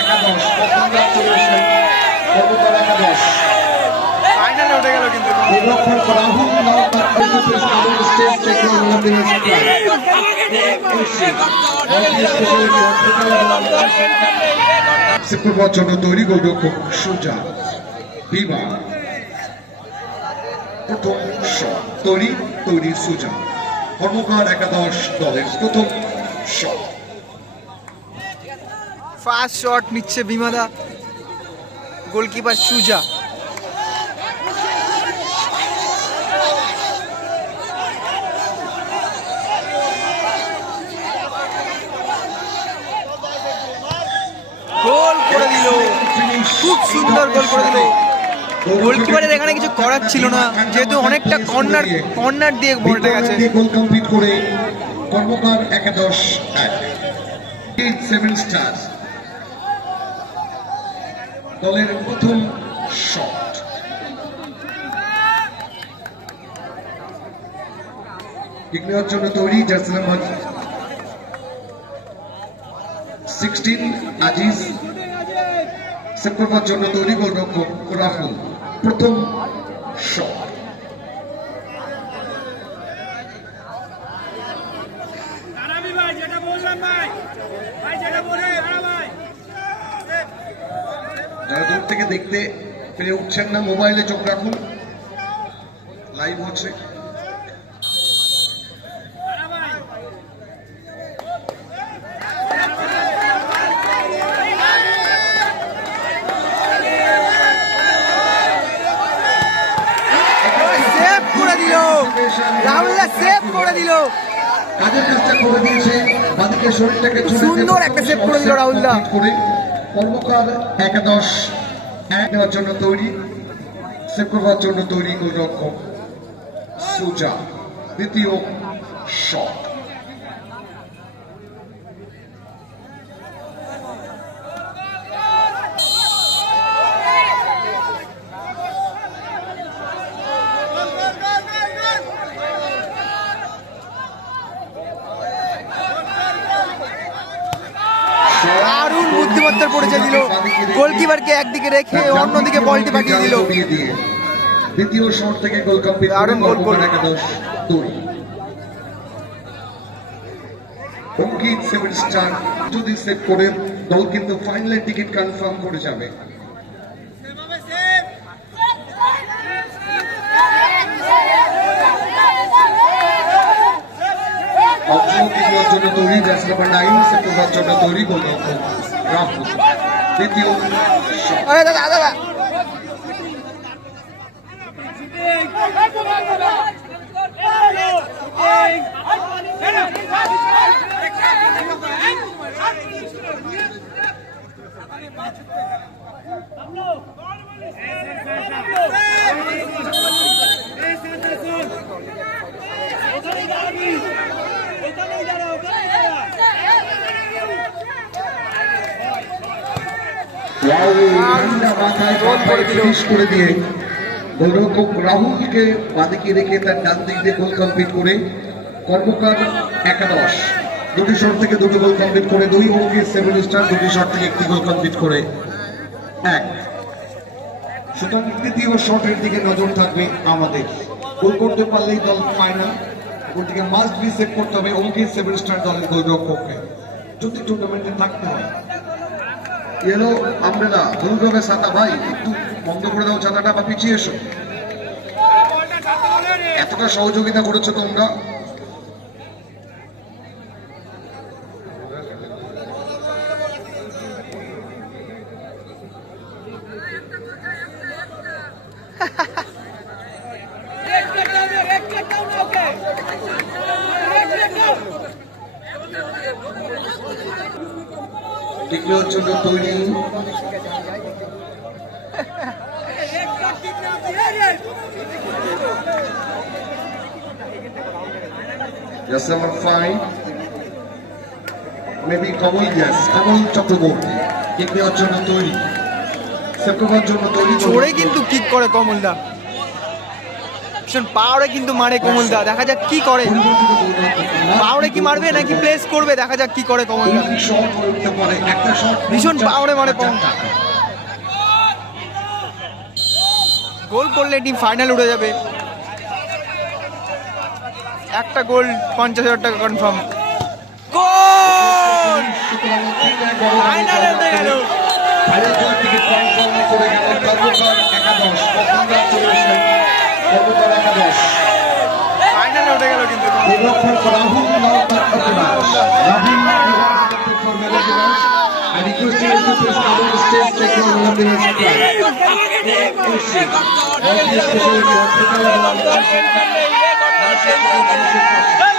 একাদশ ফাইনালে উঠে গেল কিন্তু। রাহুল সেপ্টেম্বর জন্য তৈরি গোলরক্ষক সুজা। বিমা প্রথম তৈরি তৈরি সুজা। কর্মকার একাদশ দলের প্রথম শট। ফার্স্ট শট নিচ্ছে বিমাদা। গোলকিপার সুজা। গোল করে দিল। খুব সুন্দর গোল করে দিল। গোলকিপারের এখানে কিছু করার ছিল না। যেহেতু অনেকটা কর্নার কর্নার দিয়ে বলটা গেছে। গোল কমপ্লিট করে কর্মকার একাদশ এক। সেভেন স্টার দলের প্রথম শট। কিক নেওয়ার জন্য তৈরি jersey number sixteen, Aziz. September জন্য তৈরি গোলরক্ষক রাহুল। প্রথম শট আরামি ভাই যেটা বললাম ভাই ভাই যেটা বলে ভাই যারা দূর থেকে দেখতে পেরে উঠছেন না মোবাইলে চোখ রাখুন। লাইভ হচ্ছে সেভ করে দিল। রাহুলদা সেভ করে দিল। কাজের কাজটা করে দিয়েছে। বাদিকে শরীরটাকে সুন্দর একটা save করে দিল রাহুলদা। করে। কর্মকার একাদশ এক নেওয়ার জন্য তৈরি সেভ জন্য তৈরি গোলরক্ষক সুজা দ্বিতীয় শট। দারুণ বুদ্ধিমত্তার পরিচয় দিল। গোলকিপারকে একদিকে রেখে অন্যদিকে বলটি পাঠিয়ে দিল। দ্বিতীয় শট থেকে গোল কমপ্লিট একাদশ তৈরি অঙ্কিত সেভেন স্টার যদি সেভ দল কিন্তু ফাইনালে টিকিট কনফার্ম করে যাবে। জন্য তৈরি নাইন সেভ জন্য তৈরি গোলরক্ষক। রাহুল দ্বিতীয় দাদা দাদা ঠান্ডা তার ডান গোল কমপ্লিট করে কর্মকার একাদশ দুটি শট থেকে দুটো গোল কমপ্লিট করে দুই অঙ্কের সেভেন দুটি শট থেকে একটি গোল কমপ্লিট করে এক সুতরাং তৃতীয় শটের দিকে নজর থাকবে আমাদের গোল করতে পারলেই দল ফাইনাল ওদিকে মাস্ট বি সেভ করতে হবে অঙ্কের সেভেন স্টার দলের গোলরক্ষককে যদি টুর্নামেন্টে থাকতে হয় এলো আমরেলা ভুলভাবে সাদা ভাই, একটু বন্ধ করে দাও ছাতাটা, বা পিছিয়ে এসো। এতটা সহযোগিতা করেছ তোমরা। দ্বিতীয় জন্য তৈরি। Yes, number five. Maybe Kamal, yes, Kamal Chakraborty kick দেওয়ার জন্য তৈরি। সেপ্টেম্বর জন্য তৈরি। চড়ে কিন্তু কিক করে কমলদা। ভীষণ পাওয়ারে কিন্তু মারে কমলদা দেখা যাক কি করে। পাওয়ারে কি মারবে নাকি প্লেস করবে? দেখা যাক কি করে একটা শট ভীষণ পাওয়ারে মারে পবন। গোল করলে টিম ফাইনাল উঠে যাবে। একটা গোল পঞ্চাশ হাজার টাকা কনফার্ম গোল! ফাইনালে উঠে গেল আয়োজন থেকে কনফার্ম করে গেল কর্মকার একাদশ কর্মকার চলে এসেছেন কর্মকার একাদশ ফাইনালে উঠে কিন্তু গোলরক্ষক রাহুল নাও তার প্রতিবাদ Rahul you for man of. I request you to please come on the stage take your ambulance flag. AC. All the hospital and all the